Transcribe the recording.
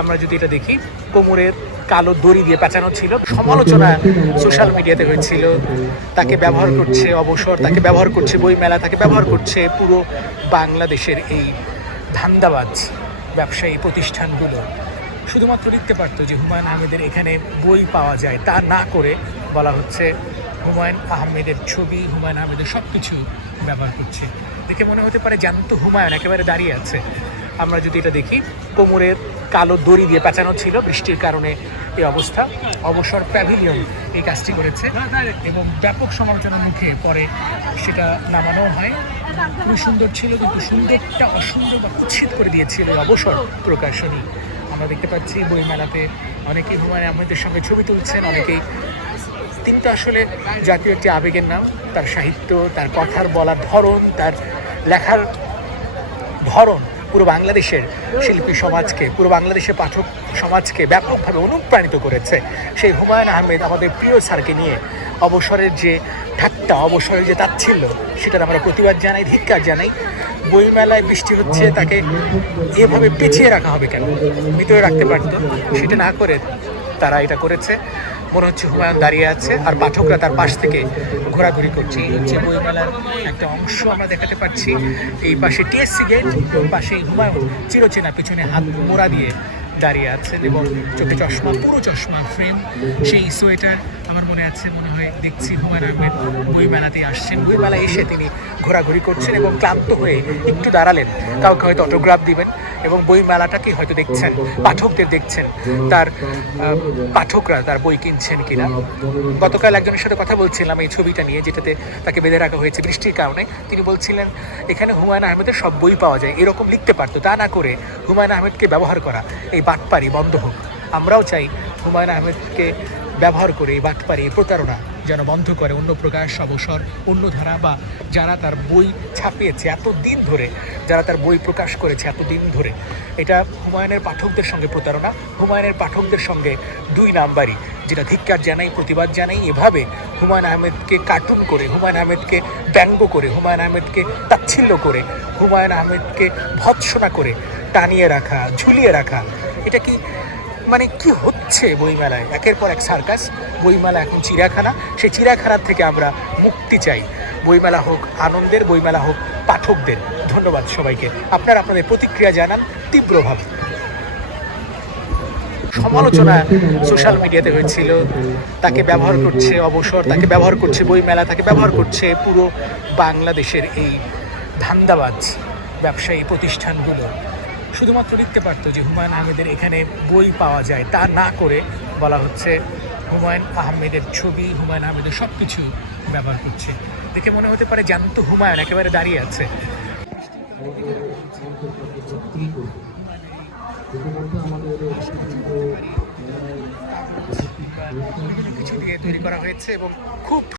আমরা যদি এটা দেখি, কোমরের কালো দড়ি দিয়ে পেঁচানো ছিল। সমালোচনা সোশ্যাল মিডিয়াতে হয়েছিল। তাকে ব্যবহার করছে অবসর, তাকে ব্যবহার করছে বইমেলা, তাকে ব্যবহার করছে পুরো বাংলাদেশের এই ধান্দাবাজ ব্যবসায়ী প্রতিষ্ঠানগুলো। শুধুমাত্র লিখতে পারতো যে হুমায়ুন আহমেদের এখানে বই পাওয়া যায়, তা না করে বলা হচ্ছে হুমায়ুন আহমেদের ছবি, হুমায়ুন আহমেদের সব কিছু ব্যবহার করছে। দেখে মনে হতে পারে জ্যান্ত হুমায়ুন একেবারে দাঁড়িয়ে আছে। আমরা যদি এটা দেখি, কোমরের কালো দড়ি দিয়ে পেঁচানো ছিল। বৃষ্টির কারণে এই অবস্থা। অবসর প্যাভিলিয়ন এই কাজটি করেছে এবং ব্যাপক সমালোচনার মুখে পরে সেটা নামানো হয়। খুবই সুন্দর ছিল কিন্তু সুন্দরটা অসুন্দর বা কুচ্ছিত করে দিয়েছিল অবসর প্রকাশনী। আমরা দেখতে পাচ্ছি বইমেলাতে অনেকেই হুমায়ুন আহমেদের সঙ্গে ছবি তুলছেন, অনেকেই তিনি তো আসলে জাতীয় একটি আবেগের নাম। তার সাহিত্য, তার কথার বলার ধরন, তার লেখার ধরন পুরো বাংলাদেশের শিল্পী সমাজকে, পুরো বাংলাদেশের পাঠক সমাজকে ব্যাপকভাবে অনুপ্রাণিত করেছে। সেই হুমায়ুন আহমেদ আমাদের প্রিয় স্যারকে নিয়ে অবসরের যে ঠাট্টা, অবসরের যে তাচ্ছিল্য, সেটার আমরা প্রতিবাদ জানাই, ধিক্কার জানাই। বইমেলায় বৃষ্টি হচ্ছে, তাকে এভাবে পিছিয়ে রাখা হবে কেন? ভিতরে রাখতে পারতো? সেটা না করে তারা এটা করেছে। মনে হচ্ছে হুমায়ুন দাঁড়িয়ে আছে আর পাঠকরা তার পাশ থেকে ঘোরাঘুরি করছে। এই হচ্ছে বইমেলার একটা অংশ আমরা দেখাতে পাচ্ছি। এই পাশে টিএসসি গেট পাশে হুমায়ুন চিরচেনা পেছনে হাত মোড়া দিয়ে দাঁড়িয়ে আছেন এবং চোখে চশমা, পুরো চশমা ফ্রেম। সেই সোয়েটার আমার মনে আছে, মনে হয় দেখছি হুমায়ুন আহমেদ বইমেলাতে আসছেন। বইমেলায় এসে তিনি ঘোরাঘুরি করছেন এবং ক্লান্ত হয়ে একটু দাঁড়ালেন। কাউকে হয়তো অটোগ্রাফ দিবেন। এবং বই মেলাটাকে হয়তো দেখছেন, পাঠকদের দেখছেন, তার পাঠকরা তার বই কিনছেন কিনা। গতকাল একজনের সাথে কথা বলছিলাম এই ছবিটা নিয়ে, যেটাতে তাকে বেঁধে রাখা হয়েছে বৃষ্টির কারণে। তিনি বলছিলেন, এখানে হুমায়ুন আহমেদের সব বই পাওয়া যায়, এরকম লিখতে পারতো। তা না করে হুমায়ুন আহমেদকে ব্যবহার করা, এই বাটপারি বন্ধ হোক। আমরাও চাই হুমায়ুন আহমেদকে ব্যবহার করে এই বাটপারি প্রতারণা যেন বন্ধ করে, অন্য প্রকাশ অবসর, অন্য ধারা, বা যারা তার বই ছাপিয়েছে এত দিন ধরে, যারা তার বই প্রকাশ করেছে এত দিন ধরে, এটা হুমায়ুনের পাঠকদের সঙ্গে প্রতারণা, হুমায়ুনের পাঠকদের সঙ্গে দুই নাম্বারই, যেটা ধিক্কার জানাই, প্রতিবাদ জানাই, এভাবে হুমায়ুন আহমেদকে কার্টুন করে, হুমায়ুন আহমেদকে ব্যঙ্গ করে, হুমায়ুন আহমেদকে তাচ্ছিল্য করে, হুমায়ুন আহমেদকে ভৎসনা করে, টানিয়ে রাখা, ঝুলিয়ে রাখা, এটা কি মানে কি হচ্ছে বইমেলায়? একের পর এক সার্কাস, বইমেলা এখন চিড়িয়াখানা। সেই চিড়িয়াখানার থেকে আমরা মুক্তি চাই। বইমেলা হোক আনন্দের, বইমেলা হোক পাঠকদের। ধন্যবাদ সবাইকে। আপনারা আপনাদের প্রতিক্রিয়া জানান তীব্রভাবে সমালোচনা সোশ্যাল মিডিয়াতে হয়েছিল। তাকে ব্যবহার করছে অবসর, তাকে ব্যবহার করছে বইমেলা, তাকে ব্যবহার করছে পুরো বাংলাদেশের এই ধান্দাবাজ ব্যবসায়ী প্রতিষ্ঠানগুলো। শুধুমাত্র লিখতে পারতো যে হুমায়ুন আহমেদের এখানে বই পাওয়া যায় তা না করে বলা হচ্ছে হুমায়ুন আহমেদের ছবি হুমায়ুন আহমেদের সব কিছু ব্যবহার করছে। দেখে মনে হতে পারে জ্যান্ত হুমায়ুন একেবারে দাঁড়িয়ে আছে। কিছু দিয়ে তৈরি করা হয়েছে এবং খুব